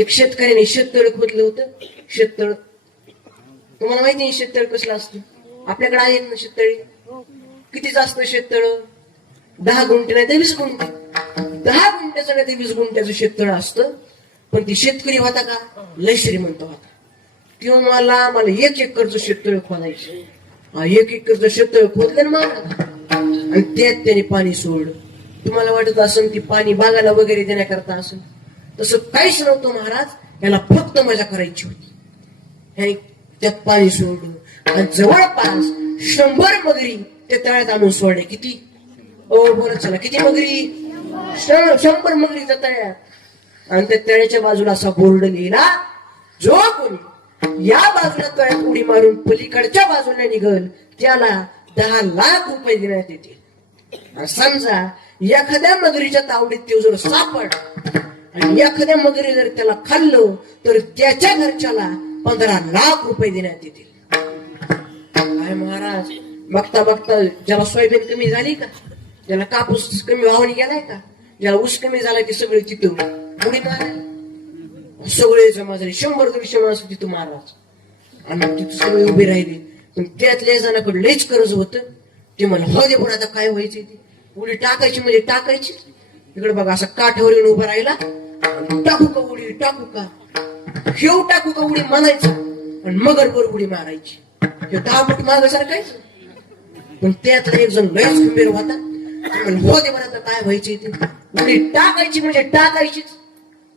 एक शेतकऱ्याने शेततळ खोदलं होतं. शेततळ तुम्हाला माहिती नाही शेततळ कसलं असतं? आपल्याकडे आहे ना शेततळी. कितीच असतं शेततळ? 10 गुंठे नाही तर 20 गुंठे. 10 गुंठ्याचं नाही तर 20 गुंठ्याचं शेततळ असतं. पण ती शेतकरी होता का लय श्रीमंत होता. किंवा मला 1 एकरचं शेततळ खोदायचं. 1 एकरचं शेततळ खोदलं ना आणि त्यात त्याने पाणी सोडलं. तुम्हाला वाटत असेल की पाणी बागाला वगैरे देण्याकरता असेल, तसं काहीच नव्हतं महाराज. याला फक्त मजा करायची होती. ह्याने त्यात पाणी सोडलं आणि जवळपास 100 मगरी त्या तळ्यात आणून सोडले. किती? बोलत चला, किती मगरी? 100 मगरी त्या तळ्यात. आणि त्या तळ्याच्या बाजूला असा बोर्ड लिहिला, जो कोणी या बाजूला तळ्यात उडी मारून पलीकडच्या बाजूला निघल त्याला 10 लाख रुपये देण्यात येतील. समजा एखाद्या मगरीच्या तावडीत तो जर सापड आणि एखाद्या मगरी जर त्याला खाल्लं तर त्याच्या घरच्याला 15 लाख रुपये देण्यात येतील. काय महाराज, बघता बघता ज्याला सोयाबीन कमी झाली का, ज्याला कापूस कमी वाहून गेलाय का, ज्याला ऊस कमी झाला की सगळे तिथं उडी मारले. सगळे जमा झाले. 100-150 माणसं तिथं महाराज. आणि तिथं सगळे उभे राहिले. पण त्यातल्या जणाकडे लयच कर्ज होतं. ते मला हो दे पण आता काय व्हायचे ते उडी टाकायची म्हणजे टाकायची. इकडे बघा असा काठावर येऊन उभा राहिला. टाकू का उडी, टाकू का, शेव टाकू का उडी म्हणायचं आणि मगरवर उडी मारायची. 10 फूट माग सारखायचं. पण त्यातला एक जण लयच खंबीर होता. हो दे आता काय व्हायचे ते उडी टाकायची म्हणजे टाकायचीच.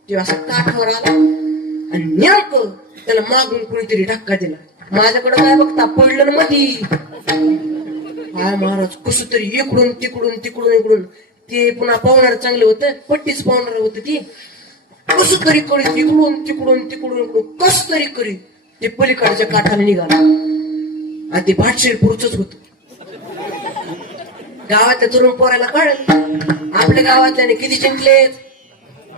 तेव्हा असा काठावर आला आणि नेमकं त्याला मागून कुणीतरी धक्का दिला. माझ्याकडे काय बघता, पडलं ना मधी. काय महाराज, कसं तरी इकडून तिकडून ते पुन्हा पाहुणार चांगलं होतं, पट्टीच पाहुणार होतं. ते कसं तरी करीत इकडून कस तरी करीत ते पलीकडच्या काठाला निघाला. आणि ते भाटशेरपूरच होत. गावातल्या तरुण पोराला कळलं आपल्या गावातल्याने किती जिंकले,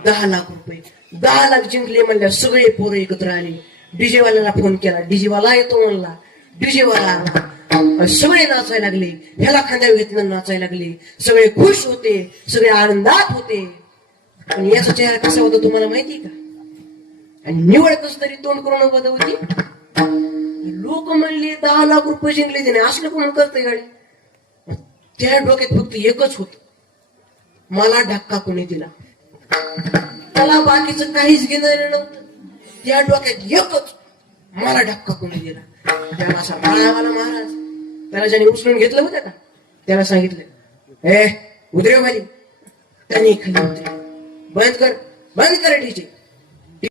10 लाख रुपये. 10 लाख जिंकले म्हणल्या सगळे पोरं एकत्र आले. डीजेवाल्याला फोन केला, डीजेवाला येतो म्हणला. डीजेवाला आला. सगळे नाचायला लागले. ह्याला खांद्यावर घेतलं नाचायला लागले. सगळे खुश होते, सगळे आनंदात होते. पण याचा चेहरा कसा होता तुम्हाला माहिती का? आणि निवड कस तरी तोंड करून उभं होती. लोक म्हणले 10 लाख रुपये जिंकले त्याने, असलं कोण करतंय गाडी. त्या डोक्यात फक्त एकच होत, मला धक्का कोणी दिला. त्याला बाकीचं काहीच घेणं नव्हतं. त्या डोक्यात एकच, मला धक्का कोणी दिला. त्याला असा बाळावाला महाराज, त्याला ज्याने उचलून घेतलं होतं का त्याला सांगितलं, उतरे भाई. त्याने खाली उतरे. बंद कर डीजे.